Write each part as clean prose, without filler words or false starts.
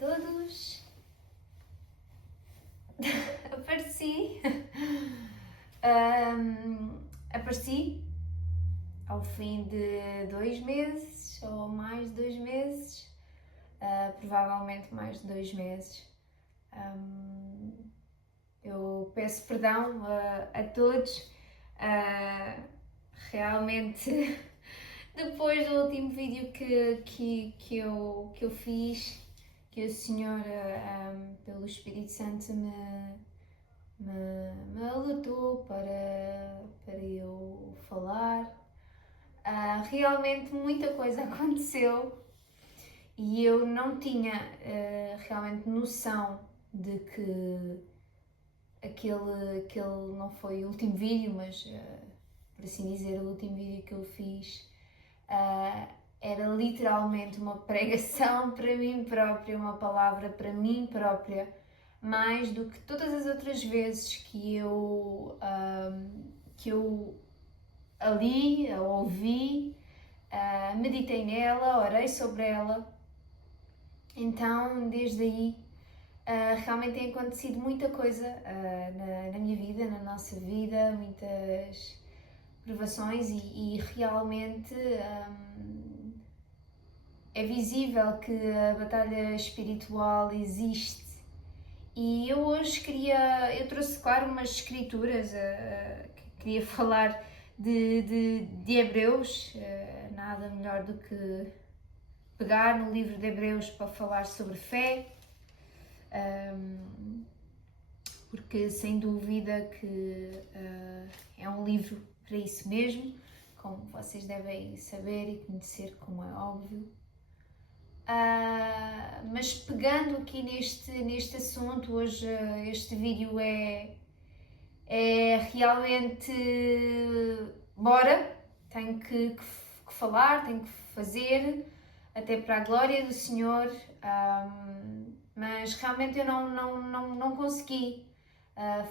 todos! Apareci! Apareci ao fim de 2 meses, ou mais de 2 meses, provavelmente mais de 2 meses. Eu peço perdão a todos, realmente depois do último vídeo que eu fiz, que o Senhor, pelo Espírito Santo, me alertou para eu falar. Realmente muita coisa aconteceu e eu não tinha realmente noção de que aquele não foi o último vídeo, mas por assim dizer, o último vídeo que eu fiz era literalmente uma pregação para mim própria, uma palavra para mim própria, mais do que todas as outras vezes que eu a li, a ouvi, meditei nela, orei sobre ela. Então, desde aí, realmente tem acontecido muita coisa na minha vida, na nossa vida, muitas provações e realmente é visível que a batalha espiritual existe. E eu hoje eu trouxe, claro, umas escrituras, queria falar de Hebreus, nada melhor do que pegar no livro de Hebreus para falar sobre fé, porque sem dúvida que é um livro para isso mesmo, como vocês devem saber e conhecer, como é óbvio. Mas pegando aqui neste assunto, hoje este vídeo é realmente bora, tenho que falar, tenho que fazer, até para a glória do Senhor, mas realmente eu não consegui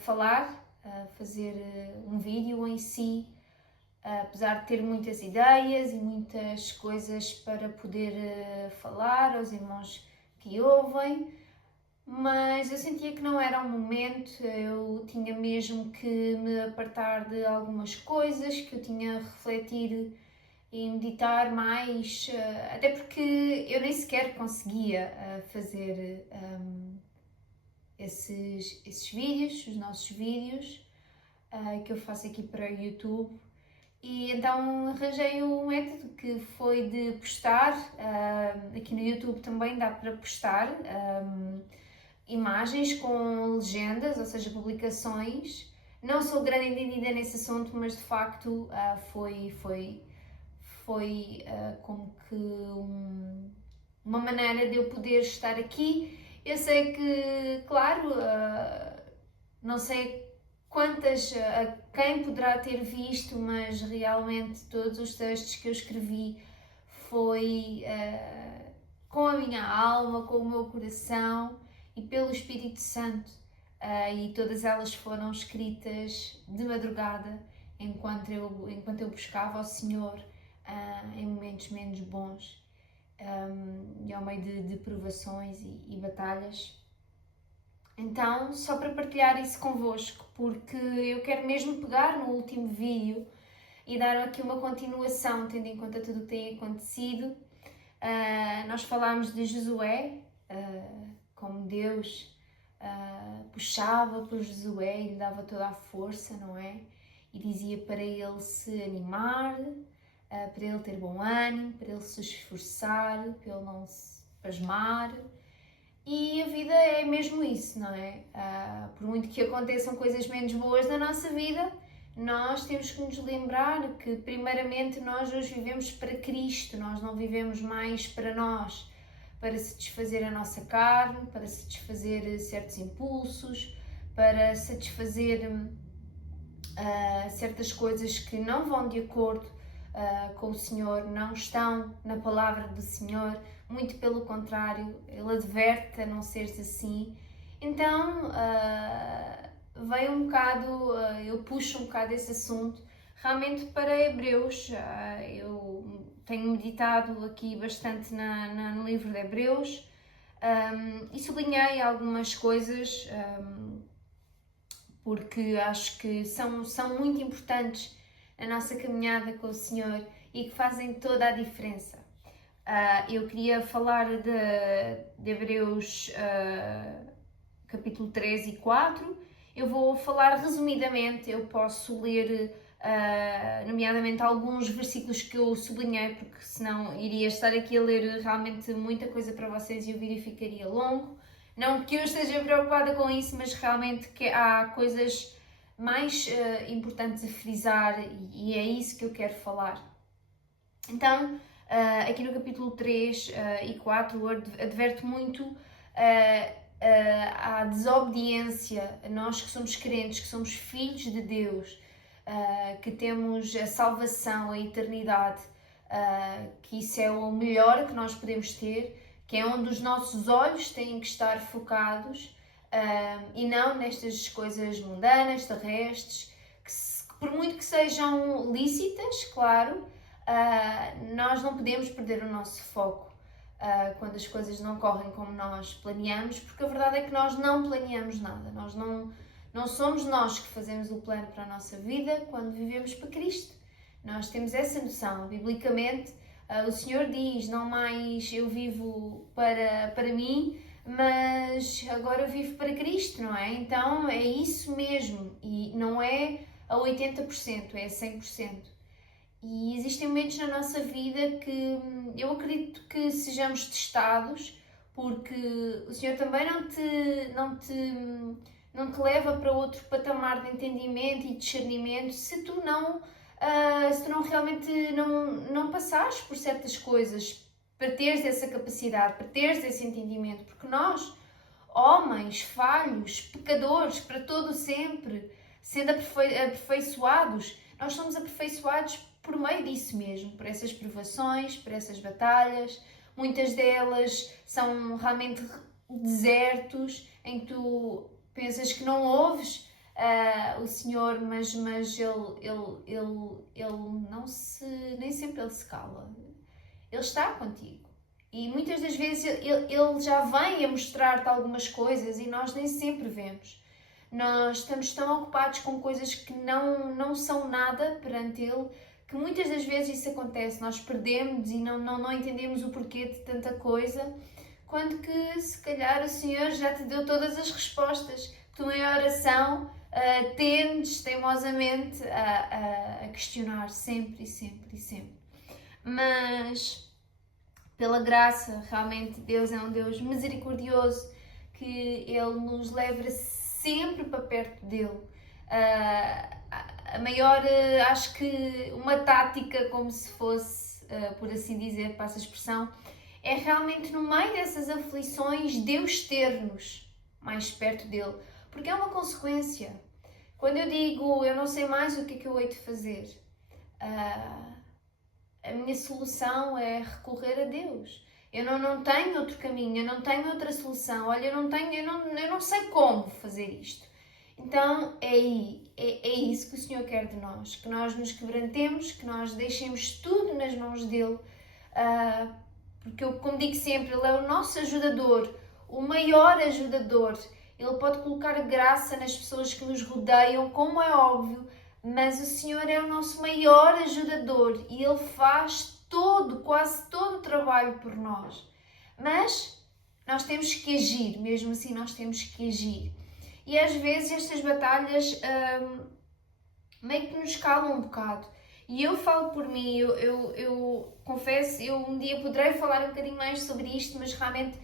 falar, fazer um vídeo em si, apesar de ter muitas ideias e muitas coisas para poder falar aos irmãos que ouvem, mas eu sentia que não era o momento, eu tinha mesmo que me apartar de algumas coisas, que eu tinha a refletir e meditar mais, até porque eu nem sequer conseguia fazer esses vídeos, os nossos vídeos que eu faço aqui para o YouTube. E então arranjei um método que foi de postar, aqui no YouTube também dá para postar imagens com legendas, ou seja, publicações. Não sou grande entendida nesse assunto, mas de facto foi como que uma maneira de eu poder estar aqui. Eu sei que, claro, não sei quem poderá ter visto, mas realmente todos os textos que eu escrevi foi com a minha alma, com o meu coração e pelo Espírito Santo, e todas elas foram escritas de madrugada enquanto eu buscava ao Senhor em momentos menos bons e ao meio de provações e batalhas. Então, só para partilhar isso convosco, porque eu quero mesmo pegar no último vídeo e dar aqui uma continuação, tendo em conta tudo o que tem acontecido. Nós falámos de Josué, como Deus puxava por Josué e lhe dava toda a força, não é? E dizia para ele se animar, para ele ter bom ânimo, para ele se esforçar, para ele não se pasmar. E a vida é mesmo isso, não é? Por muito que aconteçam coisas menos boas na nossa vida, nós temos que nos lembrar que primeiramente nós hoje vivemos para Cristo, nós não vivemos mais para nós, para satisfazer a nossa carne, para satisfazer certos impulsos, para satisfazer certas coisas que não vão de acordo com o Senhor, não estão na palavra do Senhor, muito pelo contrário, Ele adverte a não seres assim. Então, veio um bocado, eu puxo um bocado esse assunto, realmente para Hebreus. Eu tenho meditado aqui bastante no livro de Hebreus, E sublinhei algumas coisas porque acho que são muito importantes na nossa caminhada com o Senhor e que fazem toda a diferença. Eu queria falar de Hebreus capítulo 3 e 4. Eu vou falar resumidamente, eu posso ler nomeadamente alguns versículos que eu sublinhei, porque senão iria estar aqui a ler realmente muita coisa para vocês e o vídeo ficaria longo. Não que eu esteja preocupada com isso, mas realmente que há coisas mais importantes a frisar e é isso que eu quero falar. Então, aqui no capítulo 3 e 4, adverte muito à desobediência, nós que somos crentes, que somos filhos de Deus, que temos a salvação, a eternidade, que isso é o melhor que nós podemos ter, que é onde os nossos olhos têm que estar focados e não nestas coisas mundanas, terrestres, que por muito que sejam lícitas, claro, nós não podemos perder o nosso foco quando as coisas não correm como nós planeamos, porque a verdade é que nós não planeamos nada, não somos nós que fazemos o plano para a nossa vida quando vivemos para Cristo. Nós temos essa noção, biblicamente o Senhor diz, não mais eu vivo para mim, mas agora eu vivo para Cristo, não é? Então é isso mesmo, e não é a 80%, é a 100%. E existem momentos na nossa vida que eu acredito que sejamos testados, porque o Senhor também não te leva para outro patamar de entendimento e discernimento se tu não realmente não passares por certas coisas, para teres essa capacidade, para teres esse entendimento, porque nós, homens, falhos, pecadores, para todo sempre, sendo aperfeiçoados, nós somos aperfeiçoados por meio disso mesmo, por essas provações, por essas batalhas. Muitas delas são realmente desertos, em que tu pensas que não ouves o Senhor, mas ele não se, nem sempre ele se cala. Ele está contigo. E muitas das vezes ele já vem a mostrar-te algumas coisas e nós nem sempre vemos. Nós estamos tão ocupados com coisas que não são nada perante Ele, que muitas das vezes isso acontece. Nós perdemos e não entendemos o porquê de tanta coisa, quando que se calhar o Senhor já te deu todas as respostas. Tu em oração tendes teimosamente a questionar sempre e sempre e sempre. Mas, pela graça, realmente Deus é um Deus misericordioso, que Ele nos leva sempre para perto dele. A maior, acho que uma tática, como se fosse, por assim dizer, passa a expressão, é realmente no meio dessas aflições Deus ter-nos mais perto dele, porque é uma consequência. Quando eu digo eu não sei mais o que eu hei de fazer, a minha solução é recorrer a Deus. Eu não tenho outro caminho, eu não tenho outra solução. Olha, eu não sei como fazer isto. Então é isso que o Senhor quer de nós, que nós nos quebrantemos, que nós deixemos tudo nas mãos dele, porque eu, como digo sempre, ele é o nosso ajudador, o maior ajudador. Ele pode colocar graça nas pessoas que nos rodeiam, como é óbvio, mas o Senhor é o nosso maior ajudador e Ele faz quase todo o trabalho por nós. Mas nós temos que agir, mesmo assim nós temos que agir. E às vezes estas batalhas meio que nos calam um bocado. E eu falo por mim, eu confesso, eu um dia poderei falar um bocadinho mais sobre isto, mas realmente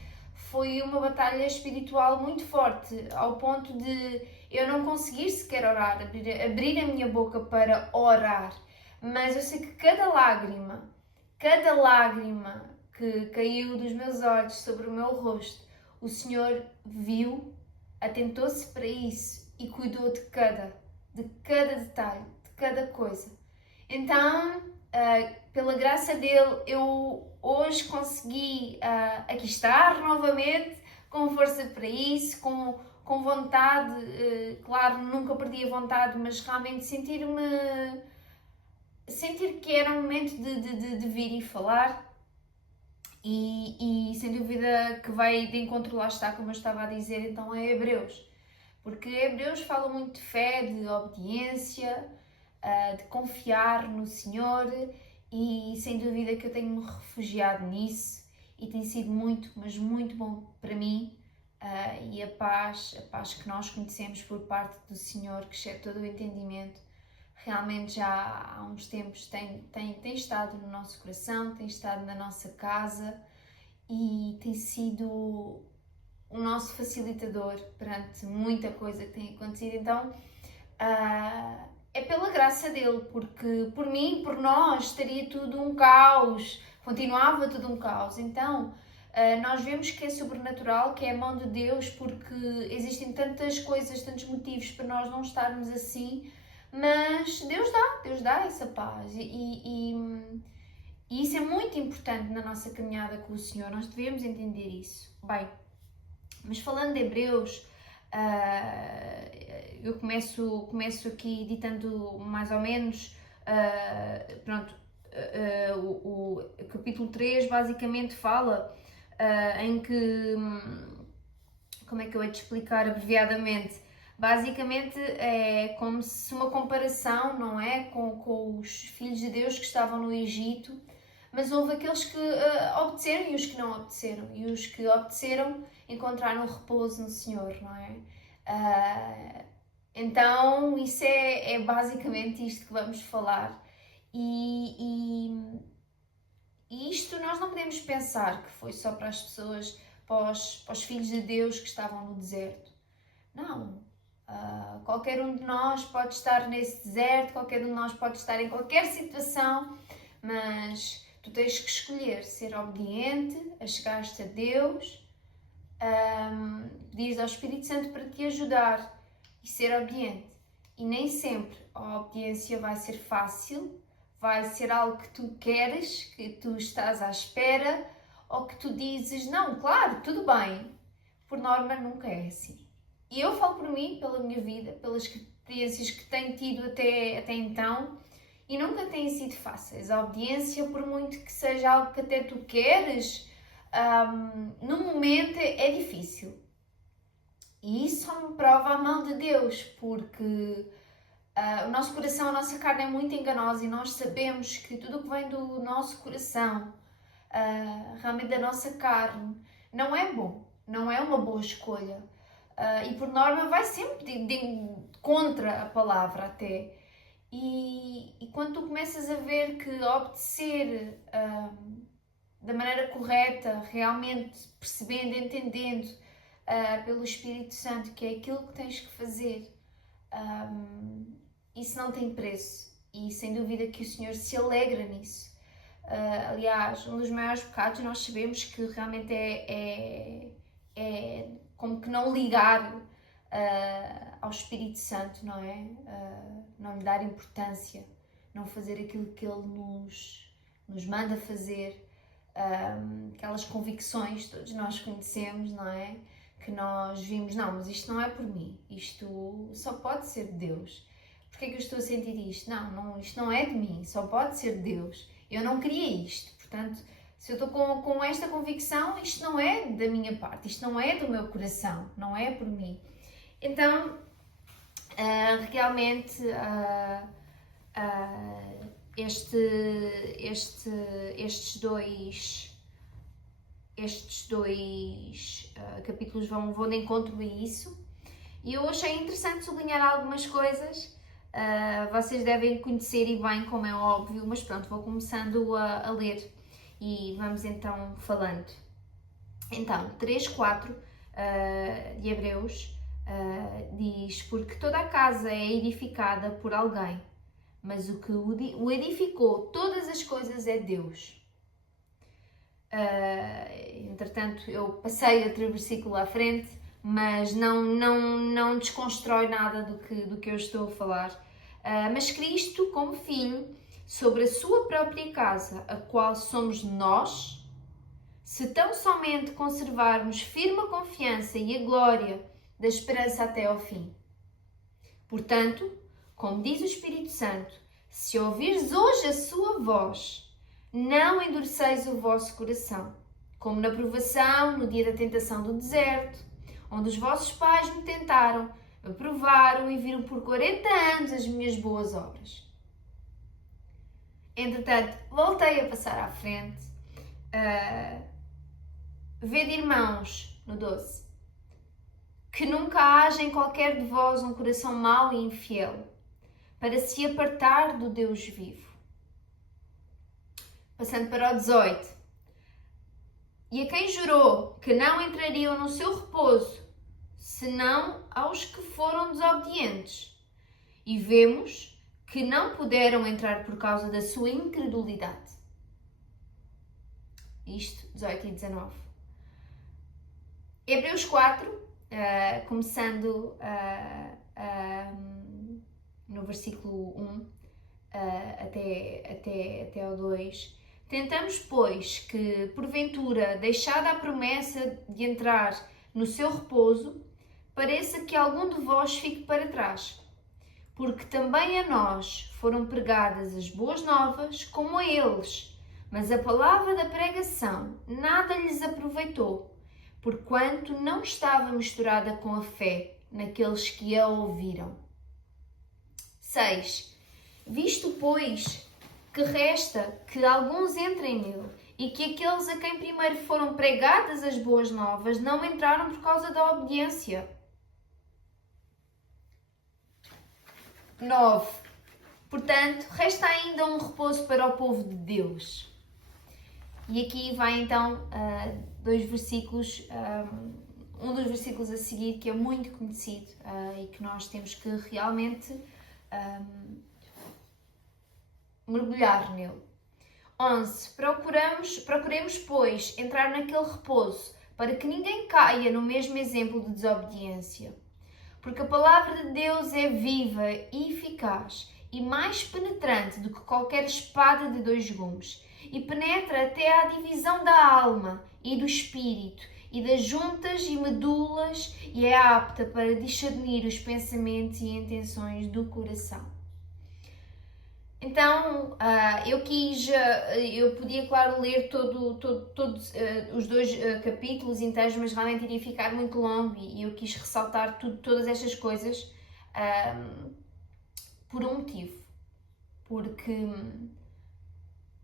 foi uma batalha espiritual muito forte, ao ponto de eu não conseguir sequer orar, abrir a minha boca para orar. Mas eu sei que cada lágrima que caiu dos meus olhos sobre o meu rosto, o Senhor viu, atentou-se para isso e cuidou de cada detalhe, de cada coisa. Então, pela graça dele, eu hoje consegui aqui estar novamente, com força para isso, com vontade, claro, nunca perdi a vontade, mas realmente sentir que era um momento de vir e falar. E sem dúvida que vai de encontro, lá está, como eu estava a dizer, então é Hebreus. Porque Hebreus fala muito de fé, de obediência, de confiar no Senhor, e sem dúvida que eu tenho-me refugiado nisso e tem sido muito, mas muito bom para mim. E a paz que nós conhecemos por parte do Senhor, que excede todo o entendimento, realmente já há uns tempos tem estado no nosso coração, tem estado na nossa casa e tem sido o nosso facilitador perante muita coisa que tem acontecido. Então é pela graça dele, porque por mim, por nós, estaria tudo um caos, continuava tudo um caos. Então nós vemos que é sobrenatural, que é a mão de Deus, porque existem tantas coisas, tantos motivos para nós não estarmos assim, mas Deus dá essa paz e isso é muito importante na nossa caminhada com o Senhor, nós devemos entender isso. Bem, mas falando de Hebreus, eu começo aqui ditando mais ou menos, o capítulo 3 basicamente fala em que, como é que eu hei de explicar abreviadamente? Basicamente é como se uma comparação, não é? Com os filhos de Deus que estavam no Egito, mas houve aqueles que obedeceram e os que não obedeceram. E os que obedeceram encontraram repouso no Senhor, não é? Então, isso é basicamente isto que vamos falar. E isto nós não podemos pensar que foi só para as pessoas, para os filhos de Deus que estavam no deserto. Não. Qualquer um de nós pode estar nesse deserto, qualquer um de nós pode estar em qualquer situação, mas tu tens que escolher ser obediente, achegar-te a Deus, pedir ao Espírito Santo para te ajudar e ser obediente. E nem sempre a obediência vai ser fácil, vai ser algo que tu queres, que tu estás à espera, ou que tu dizes, não, claro, tudo bem. Por norma nunca é assim. E eu falo por mim, pela minha vida, pelas experiências que tenho tido até então, e nunca têm sido fáceis. A obediência, por muito que seja algo que até tu queres, no momento é difícil. E isso só me prova a mão de Deus, porque o nosso coração, a nossa carne é muito enganosa e nós sabemos que tudo o que vem do nosso coração, realmente da nossa carne, não é bom, não é uma boa escolha. E por norma vai sempre contra a palavra até. E quando tu começas a ver que obedecer da maneira correta, realmente percebendo, entendendo pelo Espírito Santo que é aquilo que tens que fazer, isso não tem preço. E sem dúvida que o Senhor se alegra nisso. Aliás, um dos maiores pecados nós sabemos que realmente é como que não ligar ao Espírito Santo, não é? Não lhe dar importância, não fazer aquilo que Ele nos manda fazer, aquelas convicções que todos nós conhecemos, não é? Que nós vimos, não, mas isto não é por mim, isto só pode ser de Deus. Porquê é que eu estou a sentir isto? Não, isto não é de mim, só pode ser de Deus. Eu não queria isto, portanto, se eu estou com esta convicção, isto não é da minha parte, isto não é do meu coração, não é por mim. Então, realmente, estes dois capítulos vão de encontro a isso. E eu achei interessante sublinhar algumas coisas. Vocês devem conhecer e bem, como é óbvio, mas pronto, vou começando a ler e vamos então falando. Então, 3:4 de Hebreus diz: porque toda a casa é edificada por alguém, mas o que o edificou todas as coisas é Deus. Entretanto, eu passei outro versículo à frente, mas não desconstrói nada do que eu estou a falar. Mas Cristo, como Filho, sobre a sua própria casa, a qual somos nós, se tão somente conservarmos firme a confiança e a glória da esperança até ao fim. Portanto, como diz o Espírito Santo, se ouvires hoje a sua voz, não endureceis o vosso coração, como na provação, no dia da tentação do deserto, onde os vossos pais me tentaram, me provaram e viram por 40 anos as minhas boas obras. Entretanto, voltei a passar à frente. Vede, irmãos, no 12, que nunca haja em qualquer de vós um coração mau e infiel, para se apartar do Deus vivo. Passando para o 18. E a quem jurou que não entrariam no seu repouso, senão aos que foram desobedientes. E vemos que não puderam entrar por causa da sua incredulidade. Isto, 18 e 19. Hebreus 4, começando no versículo 1 até ao 2. Tentamos, pois, que, porventura, deixada a promessa de entrar no seu repouso, pareça que algum de vós fique para trás. Porque também a nós foram pregadas as boas novas, como a eles. Mas a palavra da pregação nada lhes aproveitou, porquanto não estava misturada com a fé naqueles que a ouviram. 6. Visto, pois, que resta que alguns entrem nele, e que aqueles a quem primeiro foram pregadas as boas novas não entraram por causa da obediência. 9. Portanto, resta ainda um repouso para o povo de Deus. E aqui vai então dois versículos, um dos versículos a seguir que é muito conhecido e que nós temos que realmente mergulhar nele. 11. Procuremos, pois, entrar naquele repouso, para que ninguém caia no mesmo exemplo de desobediência. Porque a palavra de Deus é viva e eficaz, e mais penetrante do que qualquer espada de 2 gumes, e penetra até à divisão da alma e do espírito, e das juntas e medulas, e é apta para discernir os pensamentos e intenções do coração. Então, eu podia, claro, ler todos os 2 capítulos inteiros, mas realmente iria ficar muito longo e eu quis ressaltar todas estas coisas por um motivo. Porque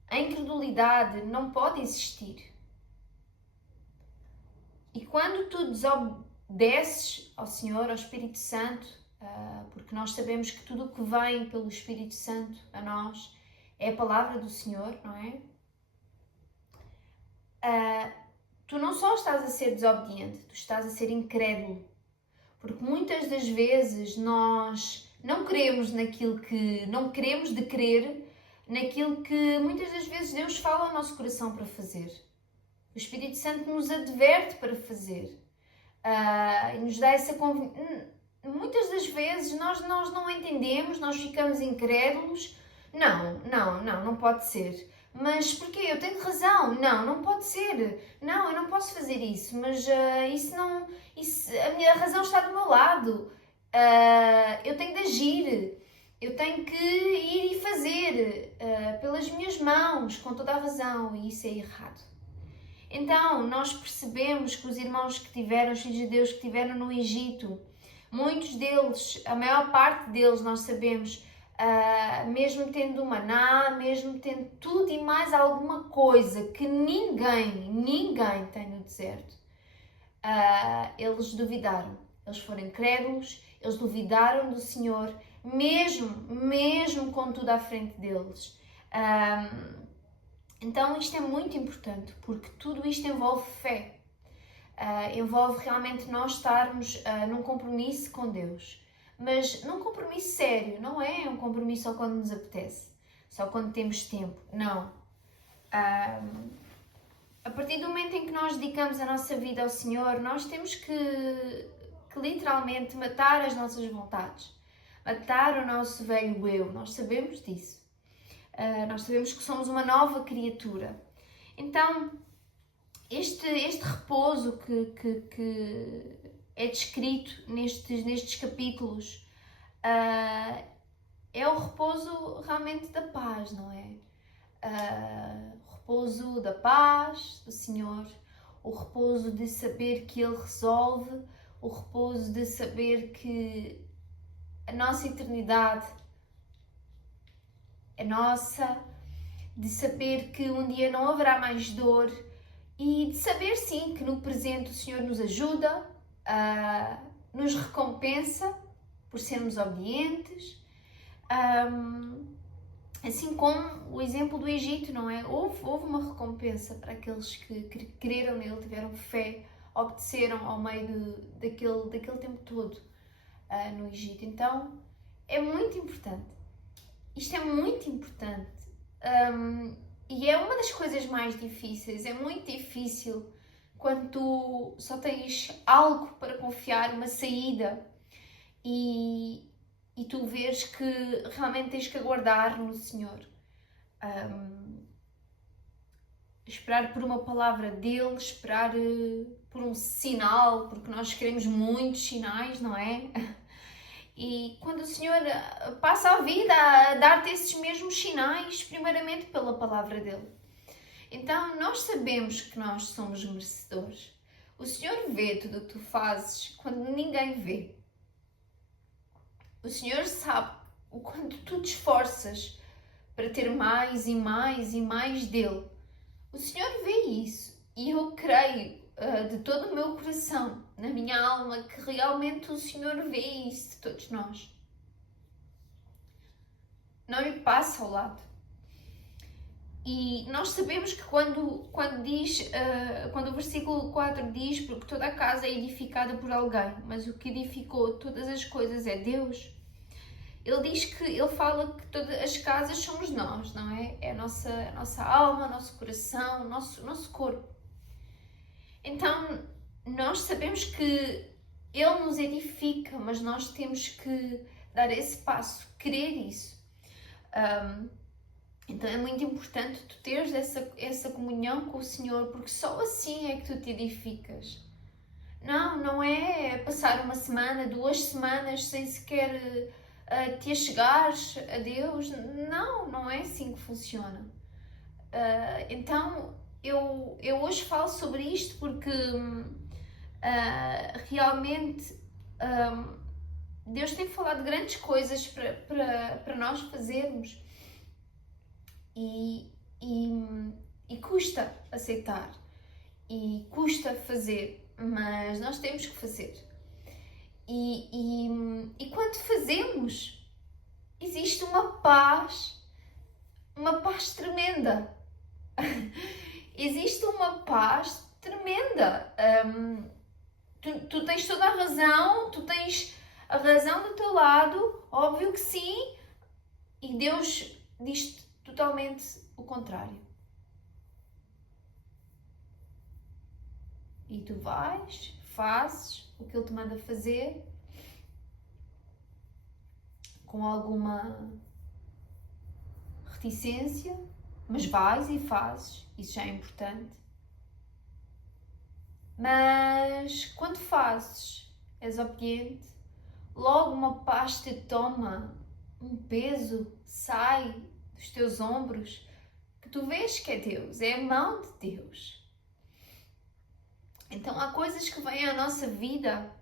a incredulidade não pode existir. E quando tu desobedeces ao Senhor, ao Espírito Santo, porque nós sabemos que tudo o que vem pelo Espírito Santo a nós é a palavra do Senhor, não é? Tu não só estás a ser desobediente, tu estás a ser incrédulo. Porque muitas das vezes nós não queremos não queremos de crer naquilo que muitas das vezes Deus fala ao nosso coração para fazer. O Espírito Santo nos adverte para fazer. E nos dá essa convicção. Muitas das vezes nós não entendemos, nós ficamos incrédulos. Não pode ser. Mas porquê? Eu tenho razão. Não pode ser. Não, eu não posso fazer isso. Mas a minha razão está do meu lado. Eu tenho de agir. Eu tenho que ir e fazer pelas minhas mãos, com toda a razão. E isso é errado. Então, nós percebemos que os irmãos os filhos de Deus que estiveram no Egito, muitos deles, a maior parte deles, nós sabemos, mesmo tendo o maná, mesmo tendo tudo e mais alguma coisa que ninguém tem no deserto, eles duvidaram. Eles foram incrédulos, eles duvidaram do Senhor, mesmo com tudo à frente deles. Então isto é muito importante, porque tudo isto envolve fé. Envolve realmente nós estarmos num compromisso com Deus. Mas num compromisso sério, não é um compromisso só quando nos apetece, só quando temos tempo, não. A partir do momento em que nós dedicamos a nossa vida ao Senhor, nós temos que literalmente matar as nossas vontades, matar o nosso velho eu, nós sabemos disso. Nós sabemos que somos uma nova criatura. Então, este repouso que é descrito nestes capítulos é o repouso realmente da paz, não é? O repouso da paz do Senhor, o repouso de saber que Ele resolve, o repouso de saber que a nossa eternidade é nossa, de saber que um dia não haverá mais dor e de saber sim que no presente o Senhor nos ajuda, nos recompensa por sermos obedientes, assim como o exemplo do Egito, não é? Houve uma recompensa para aqueles que creram nele, tiveram fé, obedeceram ao meio daquele tempo todo no Egito. Então é muito importante. Isto é muito importante. E é uma das coisas mais difíceis. É muito difícil quando tu só tens algo para confiar, uma saída, e tu vês que realmente tens que aguardar no Senhor. Esperar por uma palavra dele, esperar por um sinal, porque nós queremos muitos sinais, não é? E quando o Senhor passa a vida a dar-te esses mesmos sinais, primeiramente pela palavra dele. Então, nós sabemos que nós somos merecedores. O Senhor vê tudo o que tu fazes quando ninguém vê. O Senhor sabe o quanto tu te esforças para ter mais e mais e mais dele. O Senhor vê isso e eu creio de todo o meu coração, na minha alma, que realmente o Senhor vê isso de todos nós. Não lhe passa ao lado. E nós sabemos que quando o versículo 4 diz, porque toda a casa é edificada por alguém, mas o que edificou todas as coisas é Deus. Ele fala que todas as casas somos nós, não é? É a nossa alma, o nosso coração, o nosso corpo. Então, nós sabemos que Ele nos edifica, mas nós temos que dar esse passo, querer isso. Então é muito importante tu teres essa comunhão com o Senhor, porque só assim é que tu te edificas. Não é passar uma semana, 2 semanas sem sequer te achegares a Deus. Não é assim que funciona. Então eu hoje falo sobre isto porque realmente Deus tem falado grandes coisas para nós fazermos. E custa aceitar e custa fazer, mas nós temos que fazer. E quando fazemos, existe uma paz tremenda. Existe uma paz tremenda. Tu tens toda a razão, tu tens a razão do teu lado, óbvio que sim, e Deus diz totalmente o contrário. E tu vais, fazes o que Ele te manda fazer com alguma reticência, mas vais e fazes, isso já é importante. Mas quando fazes, és obediente, logo uma paz te toma, um peso sai dos teus ombros, que tu vês que é Deus, é a mão de Deus. Então há coisas que vêm à nossa vida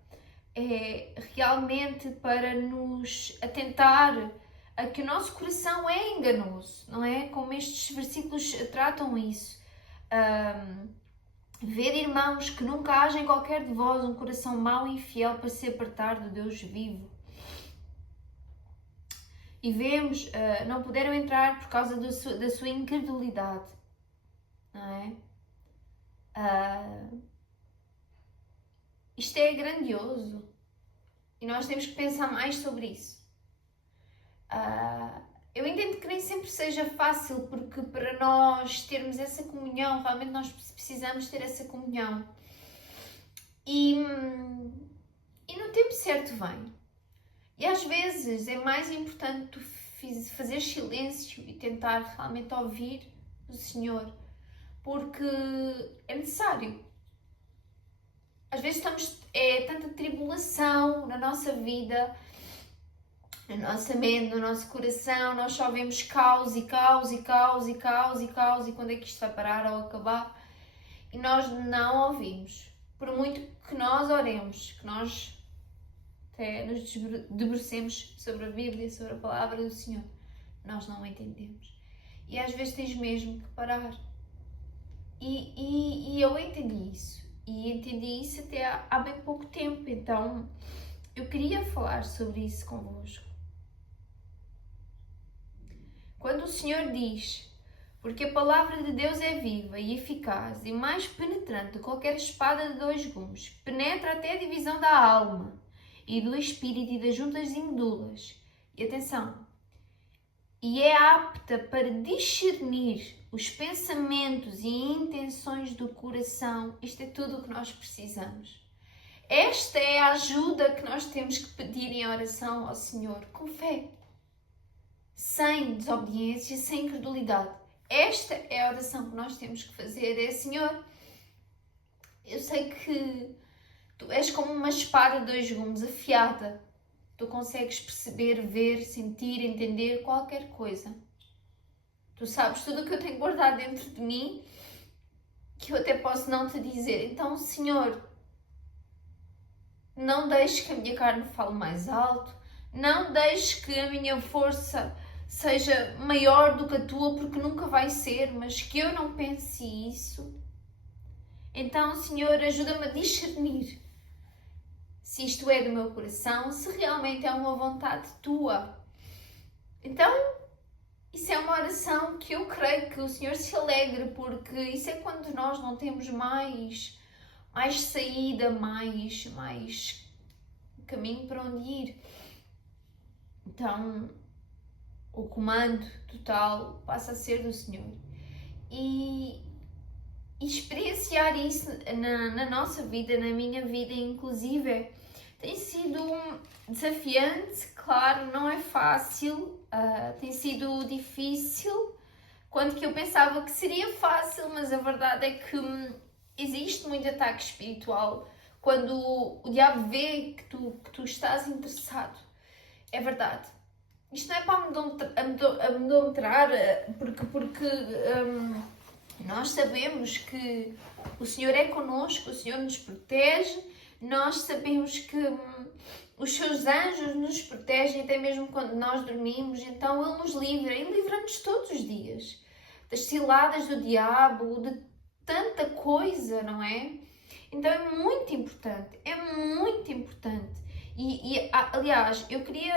realmente para nos atentar a que o nosso coração é enganoso, não é? Como estes versículos tratam isso. Ver, irmãos, que nunca haja em qualquer de vós um coração mau e infiel para se apartar do Deus vivo. E vemos, não puderam entrar por causa da sua incredulidade, não é? Isto é grandioso e nós temos que pensar mais sobre isso. Eu entendo que nem sempre seja fácil, porque para nós termos essa comunhão, realmente nós precisamos ter essa comunhão. E no tempo certo vem. E às vezes é mais importante tu fazer silêncio e tentar realmente ouvir o Senhor, porque é necessário. Às vezes é tanta tribulação na nossa vida, na nossa mente, no nosso coração, nós só vemos caos e caos e caos e caos e caos, e quando é que isto vai parar ou acabar? e nós não ouvimos. Por muito que nós oremos, que nós até nos debrucemos sobre a Bíblia, sobre a palavra do Senhor, nós não entendemos. E às vezes tens mesmo que parar. E eu entendi isso. E entendi isso até há bem pouco tempo. Então, eu queria falar sobre isso convosco. Quando o Senhor diz: porque a palavra de Deus é viva e eficaz e mais penetrante do que qualquer espada de 2 gumes, penetra até a divisão da alma e do espírito e das juntas e medulas. E atenção, e é apta para discernir os pensamentos e intenções do coração. Isto é tudo o que nós precisamos. Esta é a ajuda que nós temos que pedir em oração ao Senhor, com fé, sem desobediência, sem incredulidade. Esta é a oração que nós temos que fazer. É: Senhor, eu sei que Tu és como uma espada de 2 gumes, afiada. Tu consegues perceber, ver, sentir, entender qualquer coisa. Tu sabes tudo o que eu tenho guardado dentro de mim, que eu até posso não te dizer. Então, Senhor, não deixes que a minha carne fale mais alto, não deixes que a minha força seja maior do que a tua, porque nunca vai ser, mas que eu não pense isso. Então, Senhor, ajuda-me a discernir se isto é do meu coração, se realmente é uma vontade tua. Então, isso é uma oração que eu creio que o Senhor se alegre, porque isso é quando nós não temos mais saída, mais caminho para onde ir. Então, o comando total passa a ser do Senhor. E experienciar isso na nossa vida, na minha vida inclusive, tem sido desafiante, claro, não é fácil, tem sido difícil, quando que eu pensava que seria fácil, mas a verdade é que existe muito ataque espiritual quando o diabo vê que tu estás interessado. É verdade. Isto não é para amedrontar, porque nós sabemos que o Senhor é connosco, o Senhor nos protege, nós sabemos que os seus anjos nos protegem até mesmo quando nós dormimos, então Ele nos livra, Ele livra-nos todos os dias das ciladas do diabo, de tanta coisa, não é? Então é muito importante, aliás, eu queria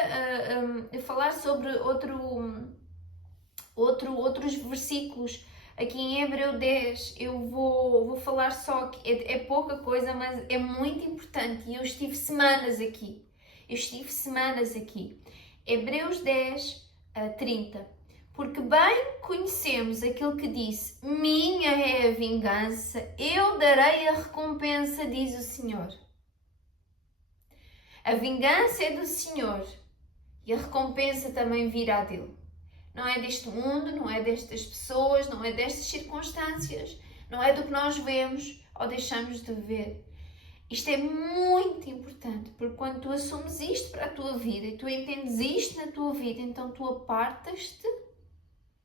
falar sobre outros versículos. Aqui em Hebreu 10, eu vou falar só, que é pouca coisa, mas é muito importante, e eu estive semanas aqui. Hebreus 10, 30. Porque bem conhecemos aquele que disse: minha é a vingança, eu darei a recompensa, diz o Senhor. A vingança é do Senhor e a recompensa também virá dele. Não é deste mundo, não é destas pessoas, não é destas circunstâncias, não é do que nós vemos ou deixamos de ver. Isto é muito importante, porque quando tu assumes isto para a tua vida e tu entendes isto na tua vida, então tu apartas-te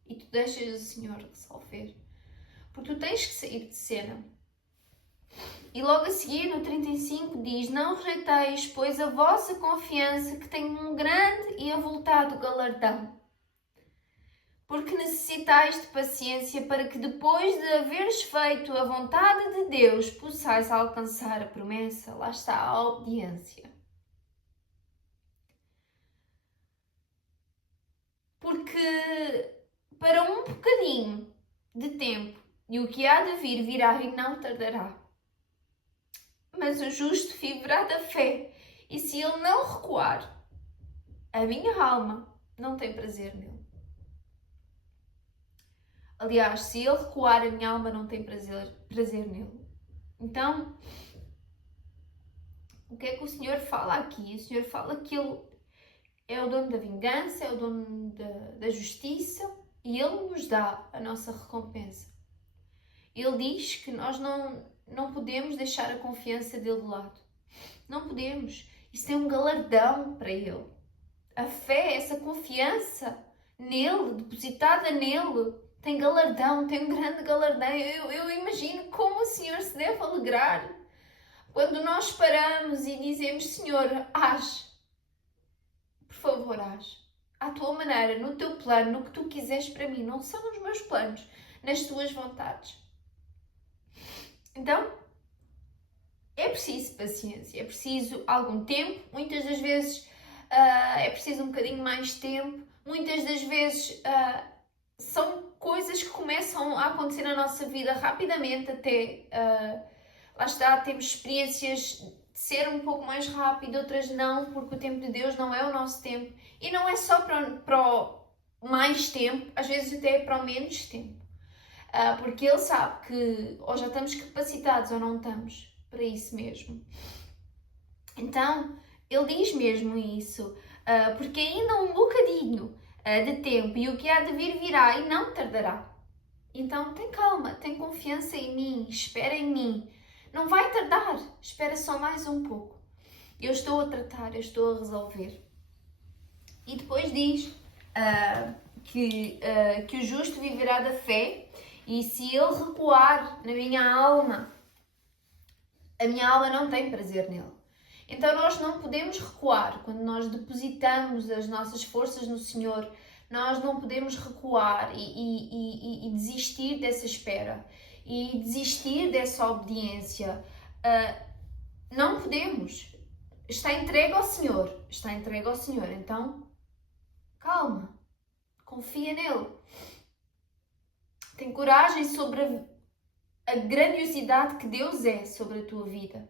e tu deixas o Senhor resolver. Porque tu tens que sair de cena. E logo a seguir, no 35, diz: não rejeiteis, pois, a vossa confiança, que tem um grande e avultado galardão. Porque necessitais de paciência para que depois de haveres feito a vontade de Deus, possais alcançar a promessa. Lá está a obediência. Porque para um bocadinho de tempo, e o que há de vir, virá e não tardará. Mas o justo viverá da fé, e se ele não recuar, a minha alma não tem prazer nele. Aliás, se ele recuar, a minha alma não tem prazer nele. Então, o que é que o Senhor fala aqui? O Senhor fala que Ele é o dono da vingança, é o dono da justiça, e Ele nos dá a nossa recompensa. Ele diz que nós não podemos deixar a confiança dele de lado. Não podemos. Isso tem um galardão para Ele. A fé, essa confiança nele, depositada nele, tem galardão, tem um grande galardão. Eu imagino como o Senhor se deve alegrar quando nós paramos e dizemos: Senhor, age, por favor, age, à tua maneira, no teu plano, no que tu quiseres para mim, não são nos meus planos, nas tuas vontades. Então, é preciso paciência, é preciso algum tempo, muitas das vezes é preciso um bocadinho mais tempo, muitas das vezes são coisas que começam a acontecer na nossa vida rapidamente até, lá está, temos experiências de ser um pouco mais rápido, outras não, porque o tempo de Deus não é o nosso tempo, e não é só para o mais tempo, às vezes até é para o menos tempo, porque Ele sabe que ou já estamos capacitados ou não estamos para isso mesmo. Então, Ele diz mesmo isso, porque ainda um bocadinho de tempo e o que há de vir virá e não tardará. Então, tem calma, tem confiança em mim, espera em mim. Não vai tardar, espera só mais um pouco. Eu estou a tratar, eu estou a resolver. E depois diz que o justo viverá da fé, e se ele recuar na minha alma, a minha alma não tem prazer nele. Então nós não podemos recuar quando nós depositamos as nossas forças no Senhor. Nós não podemos recuar e desistir dessa espera e desistir dessa obediência. Não podemos. Está entregue ao Senhor. Está entregue ao Senhor. Então, calma. Confia nele. Tem coragem sobre a grandiosidade que Deus é sobre a tua vida.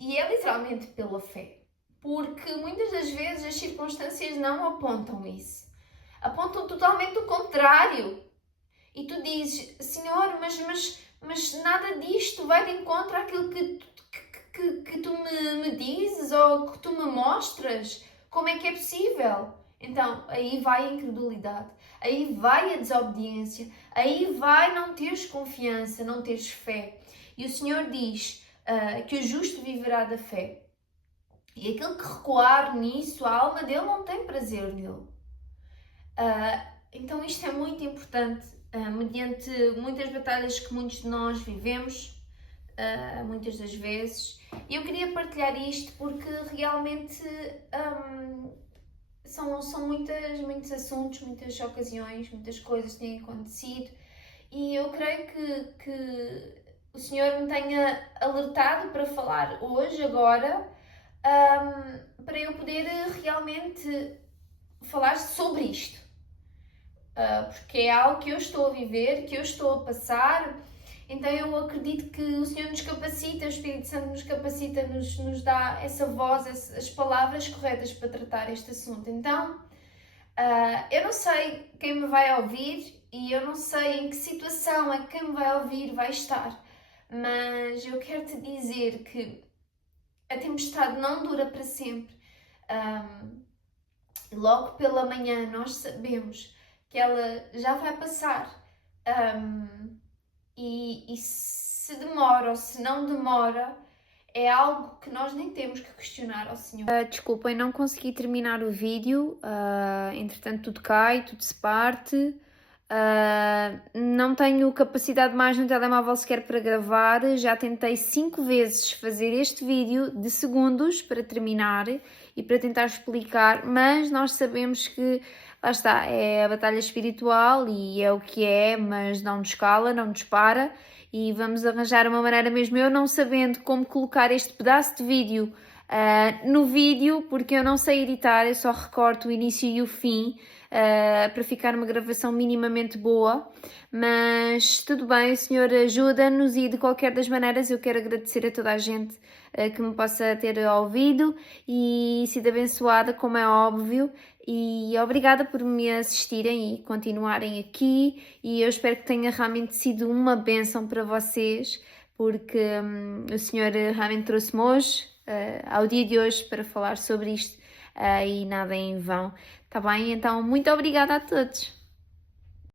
E é literalmente pela fé. Porque muitas das vezes as circunstâncias não apontam isso. Apontam totalmente o contrário. E tu dizes: Senhor, mas nada disto vai de encontro àquilo que tu me dizes ou que tu me mostras. Como é que é possível? Então, aí vai a incredulidade, aí vai a desobediência, aí vai não teres confiança, não teres fé. E o Senhor diz que o justo viverá da fé. E aquele que recuar nisso, a alma dele não tem prazer nele. Então isto é muito importante, mediante muitas batalhas que muitos de nós vivemos, muitas das vezes. E eu queria partilhar isto porque realmente são muitos assuntos, muitas ocasiões, muitas coisas que têm acontecido. E eu creio que o Senhor me tenha alertado para falar hoje, agora, para eu poder realmente falar sobre isto. Porque é algo que eu estou a viver, que eu estou a passar. Então eu acredito que o Senhor nos capacita, o Espírito Santo nos capacita, nos dá essa voz, as palavras corretas para tratar este assunto. Então, eu não sei quem me vai ouvir e eu não sei em que situação é que quem me vai ouvir vai estar, mas eu quero te dizer que a tempestade não dura para sempre. Logo pela manhã nós sabemos que ela já vai passar. E se demora ou se não demora, é algo que nós nem temos que questionar ao Senhor. Desculpem, não consegui terminar o vídeo, entretanto tudo cai, tudo se parte. Não tenho capacidade mais no telemóvel sequer para gravar. Já tentei 5 vezes fazer este vídeo de segundos para terminar e para tentar explicar, mas nós sabemos que, lá está, é a batalha espiritual e é o que é, mas não nos cala, não nos para, e vamos arranjar uma maneira, mesmo eu não sabendo como colocar este pedaço de vídeo no vídeo, porque eu não sei editar, eu só recorto o início e o fim, para ficar uma gravação minimamente boa, mas tudo bem, o Senhor ajuda-nos e de qualquer das maneiras eu quero agradecer a toda a gente que me possa ter ouvido e sido abençoada, como é óbvio, e obrigada por me assistirem e continuarem aqui, e eu espero que tenha realmente sido uma bênção para vocês, porque o Senhor realmente trouxe-me hoje, ao dia de hoje, para falar sobre isto, e nada em vão. Tá bem? Então, muito obrigada a todos!